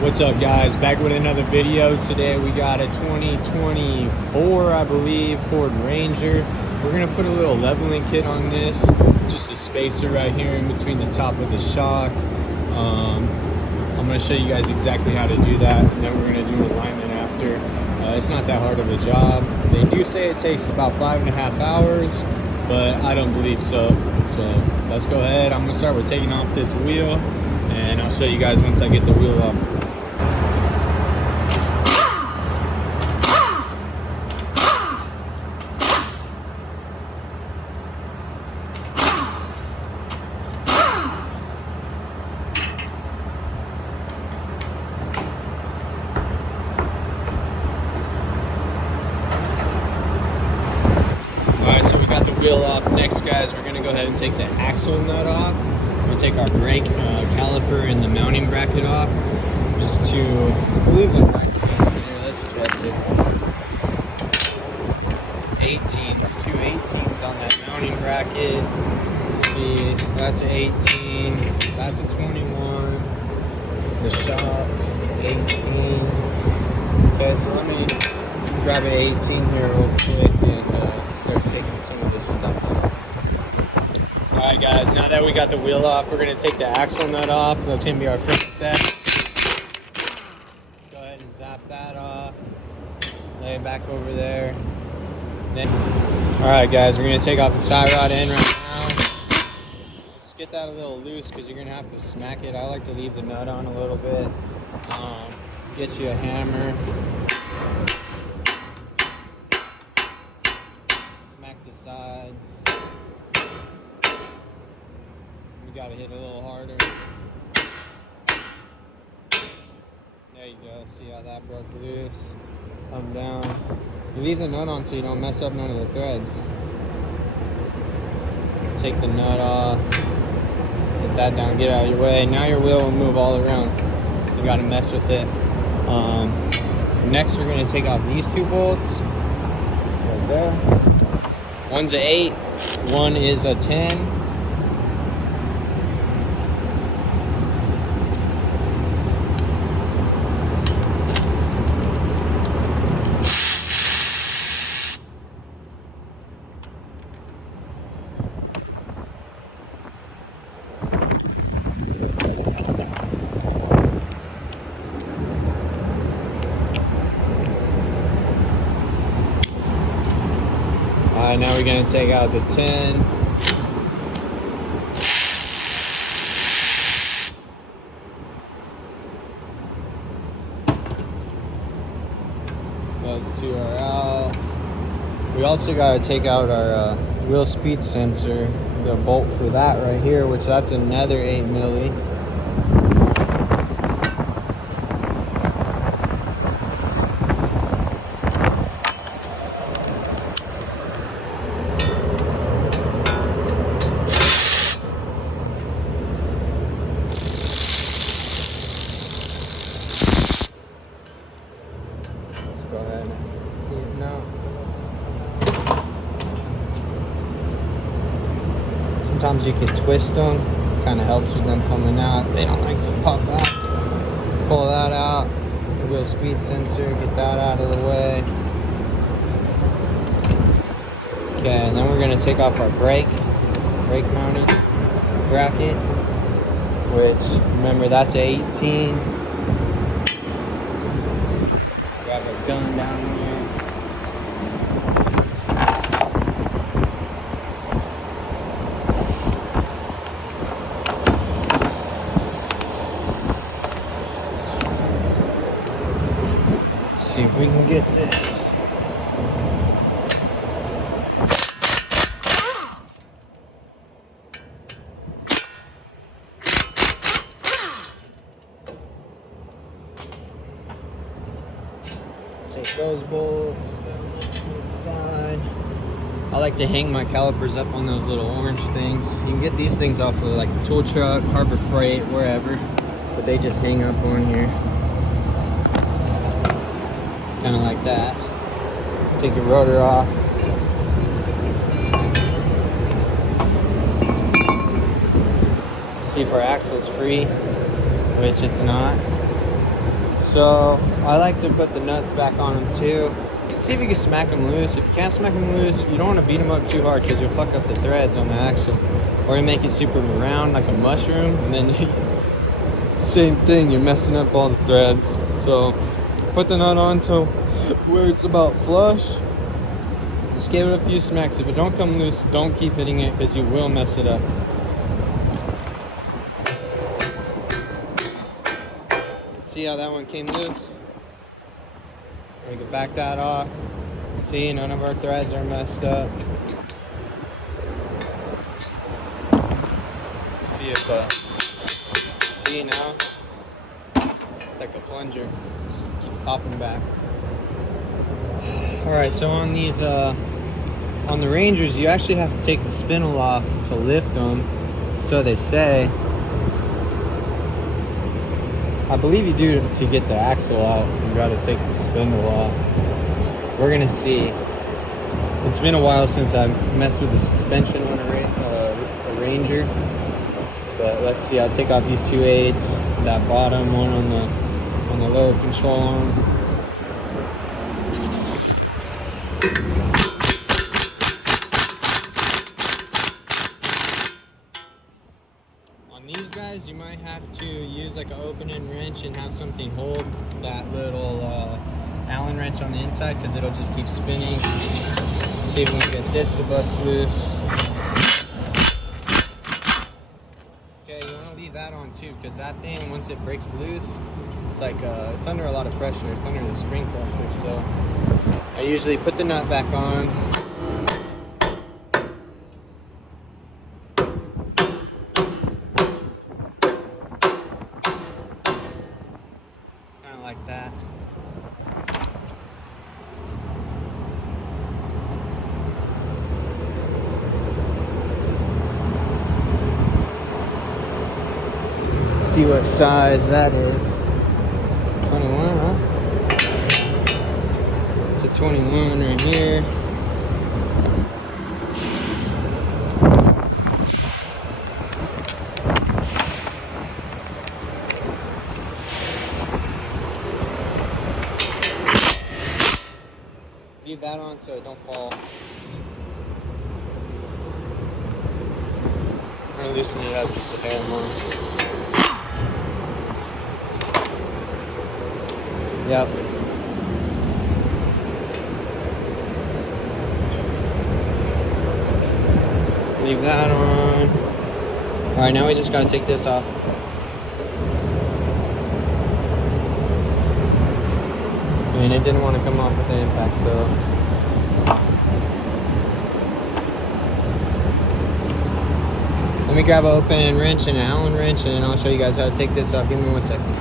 What's up, guys? Back with another video. Today we got a 2024, I believe, Ford Ranger. We're gonna put a little leveling kit on this, just a spacer right here in between the top of the shock. I'm gonna show you guys exactly how to do that, and then we're gonna do alignment after. It's not that hard of a job. They do say it takes about 5.5 hours, but I don't believe so. So let's go ahead. I'm gonna start with taking off this wheel, and I'll show you guys once I get the wheel off. Got the wheel off. Next, guys, we're gonna go ahead and take the axle nut off. We're gonna take our brake caliper and the mounting bracket off, just to, I believe the right seams here. Let's check it. 18s, two 18s on that mounting bracket. Let's see, that's an 18, that's a 21. The shock, 18. Okay, so let me grab an 18 here real quick and start taking some of this stuff off. Alright, guys, now that we got the wheel off, we're going to take the axle nut off. That's going to be our first step. Let's go ahead and zap that off. Lay it back over there. Alright, guys, we're going to take off the tie rod end right now. Let's get that a little loose because you're going to have to smack it. I like to leave the nut on a little bit. Get you a hammer. The sides. You gotta hit a little harder. There you go. See how that broke loose? Come down. You leave the nut on so you don't mess up none of the threads. Take the nut off. Get that down. Get out of your way. Now your wheel will move all around. You gotta mess with it. Next, we're gonna take off these two bolts. Right there. One's an 8, one is a 10. Now we're going to take out the 10. Those two are out. We also got to take out our wheel speed sensor, the bolt for that right here, which that's another 8 milli. Go ahead and see it now. Sometimes you can twist them, kind of helps with them coming out. They don't like to pop out. Pull that out, wheel speed sensor, get that out of the way. Okay, and then we're going to take off our brake mounting bracket, which, remember, that's 18. Grab a gun down here. Let's see if we can get this. Take those bolts, set them to the side. I like to hang my calipers up on those little orange things. You can get these things off of like a tool truck, Harbor Freight, wherever, but they just hang up on here. Kind of like that. Take your rotor off. See if our axle is free, which it's not. So I like to put the nuts back on them too. See if you can smack them loose. If you can't smack them loose, you don't want to beat them up too hard because you'll fuck up the threads on the axle. Or you make it super round like a mushroom, and then same thing, you're messing up all the threads. So put the nut on to where it's about flush. Just give it a few smacks. If it don't come loose, don't keep hitting it because you will mess it up. See how that one came loose? We can back that off. See, none of our threads are messed up. See if, see now? It's like a plunger. Just keep popping back. Alright, so on these, on the Rangers, you actually have to take the spindle off to lift them. So they say. I believe you do to get the axle out. You gotta take the spindle off. We're gonna see. It's been a while since I messed with the suspension on a Ranger. But let's see, I'll take off these 2 8s, that bottom one on the lower control arm. On these guys, you might have to use like an open-end wrench and have something hold that little Allen wrench on the inside because it'll just keep spinning. Let's see if we can get this to bust loose. Okay, you want to leave that on too because that thing, once it breaks loose, it's like it's under a lot of pressure. It's under the spring pressure. So I usually put the nut back on. Like that. Let's see what size that is. 21, huh? It's a 21 right here. Leave that on so it don't fall. I'm gonna loosen it up just a hair more. Yep. Leave that on. Alright, now we just gotta take this off. I mean, it didn't want to come off with the impact, so. Let me grab an open wrench and an Allen wrench, and I'll show you guys how to take this off. Give me 1 second.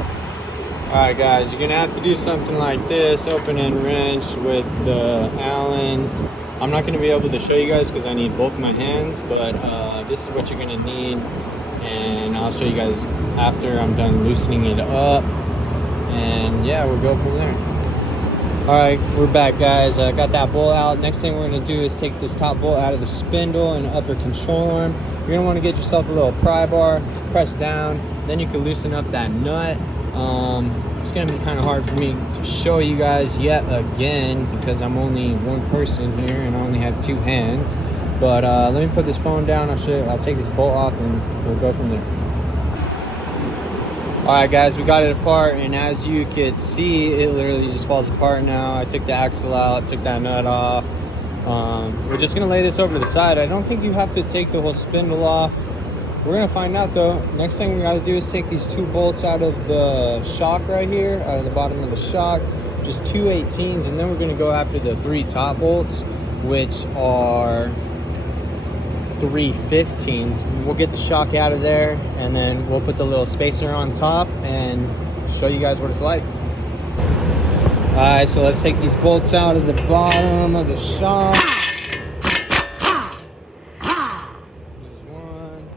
Alright guys, you're going to have to do something like this, open end wrench with the Allens. I'm not going to be able to show you guys because I need both my hands, but this is what you're going to need, and I'll show you guys after I'm done loosening it up, and yeah, we'll go from there. Alright, we're back guys. I got that bolt out. Next thing we're going to do is take this top bolt out of the spindle and upper control arm. You're going to want to get yourself a little pry bar, press down, then you can loosen up that nut. It's going to be kind of hard for me to show you guys yet again because I'm only one person here and I only have 2 hands. But let me put this phone down. I'll show you. I'll take this bolt off and we'll go from there. Alright guys, we got it apart, and as you can see, it literally just falls apart now. I took the axle out, took that nut off. We're just going to lay this over to the side. I don't think you have to take the whole spindle off. We're going to find out though. Next thing we got to do is take these 2 bolts out of the shock right here, out of the bottom of the shock. Just 2 18s, and then we're going to go after the 3 top bolts, which are 3 15s. We'll get the shock out of there, and then we'll put the little spacer on top and show you guys what it's like. Alright, so let's take these bolts out of the bottom of the shock. There's one.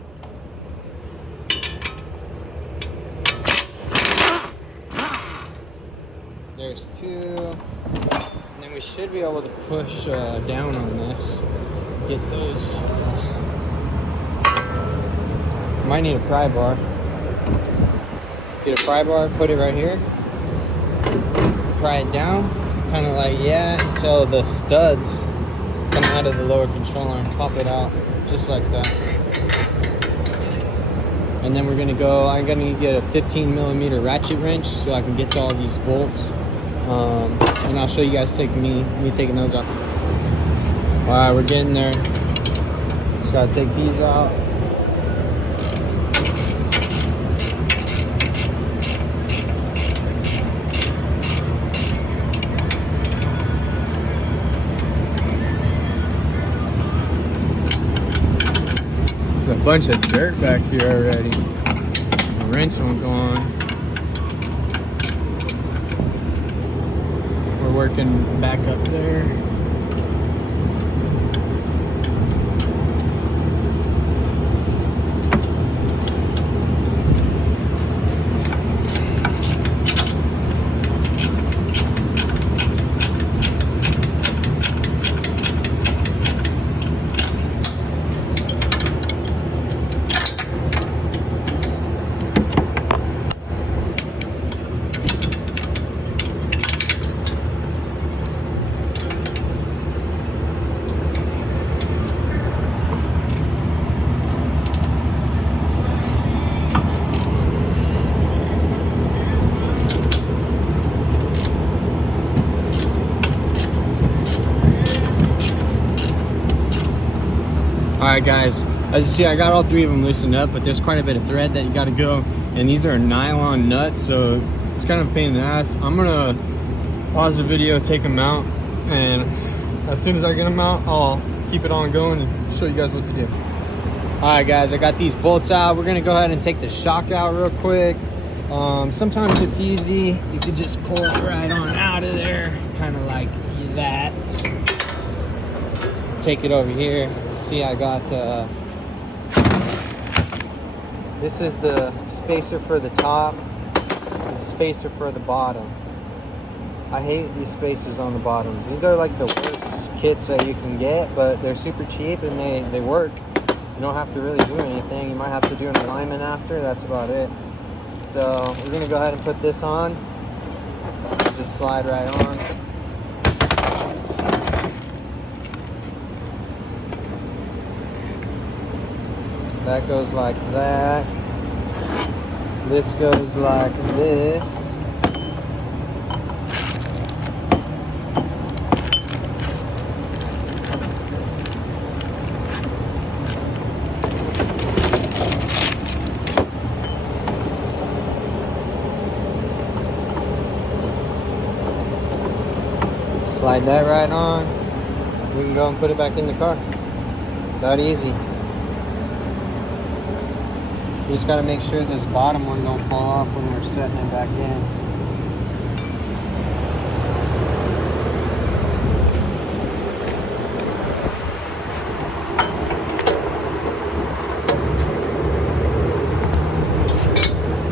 There's 2. And then we should be able to push down on this. Get those. Might need a pry bar. Get a pry bar, put it right here. pry it down, kind of like, until the studs come out of the lower control arm. Pop it out, just like that. And then I'm gonna get a 15 millimeter ratchet wrench so I can get to all these bolts. And I'll show you guys me taking those off. All right, we're getting there. Just gotta take these out. A bunch of dirt back here already. The wrench won't go on. We're working back up there. Alright guys, as you see, I got all three of them loosened up, but there's quite a bit of thread that you gotta go, and these are nylon nuts, so it's kind of a pain in the ass. I'm gonna pause the video, take them out, and as soon as I get them out, I'll keep it on going and show you guys what to do. Alright guys, I got these bolts out. We're gonna go ahead and take the shock out real quick. Sometimes it's easy, you could just pull it right on out of there, kind of like that. Take it over here. See, I got this is the spacer for the top, the spacer for the bottom. I hate these spacers on the bottoms. These are like the worst kits that you can get, but they're super cheap and they work. You don't have to really do anything. You might have to do an alignment after, that's about it. So we're gonna go ahead and put this on. Just slide right on. That goes like that. This goes like this. Slide that right on. We can go and put it back in the car. That easy. You just gotta make sure this bottom one don't fall off when we're setting it back in.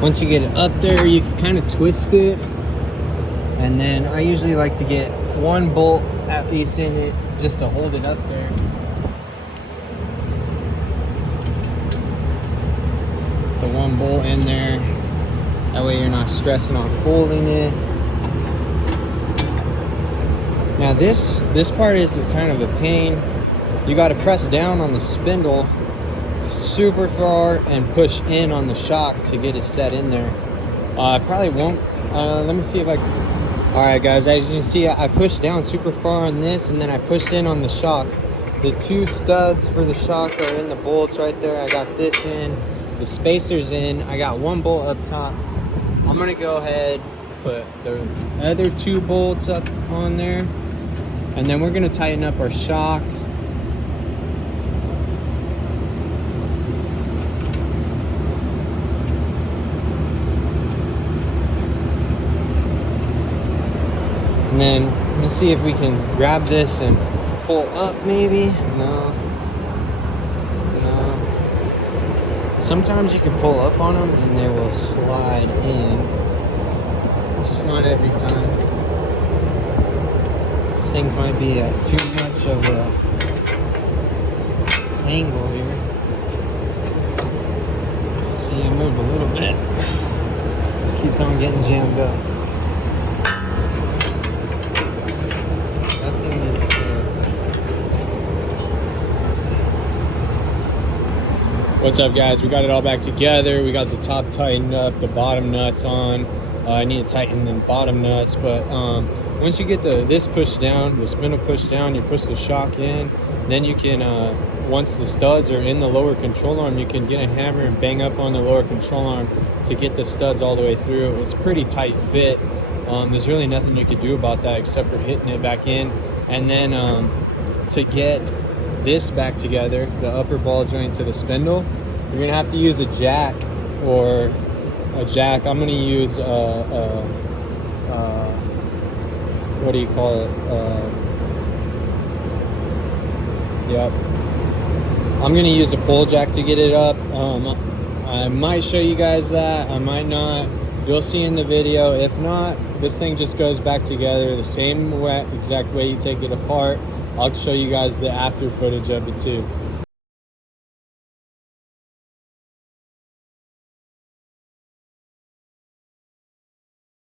Once you get it up there, you can kind of twist it. And then I usually like to get one bolt at least in it just to hold it up there. The one bolt in there, that way you're not stressing on holding it. Now this part is kind of a pain. You got to press down on the spindle super far and push in on the shock to get it set in there. I probably won't. Let me see if I. All right guys, as you can see, I pushed down super far on this and then I pushed in on the shock. The two studs for the shock are in the bolts right there. I got this in. The spacer's in. I got one bolt up top. I'm gonna go ahead, put the other two bolts up on there, and then we're gonna tighten up our shock. And then let's see if we can grab this and pull up maybe. No. Sometimes you can pull up on them and they will slide in. It's just not every time. These things might be at too much of a angle here. See, I moved a little bit. Just keeps on getting jammed up. What's up, guys? We got it all back together. We got the top tightened up, the bottom nuts on. I need to tighten the bottom nuts, but once you get this pushed down, the spindle pushed down, you push the shock in, then you can, once the studs are in the lower control arm, you can get a hammer and bang up on the lower control arm to get the studs all the way through. It's pretty tight fit. There's really nothing you could do about that except for hitting it back in. And then to get this back together, the upper ball joint to the spindle, you're gonna have to use a jack or a jack. I'm gonna use what do you call it? Yep. I'm gonna use a pole jack to get it up. I might show you guys that. I might not. You'll see in the video. If not, this thing just goes back together the same exact way you take it apart. I'll show you guys the after footage of it too.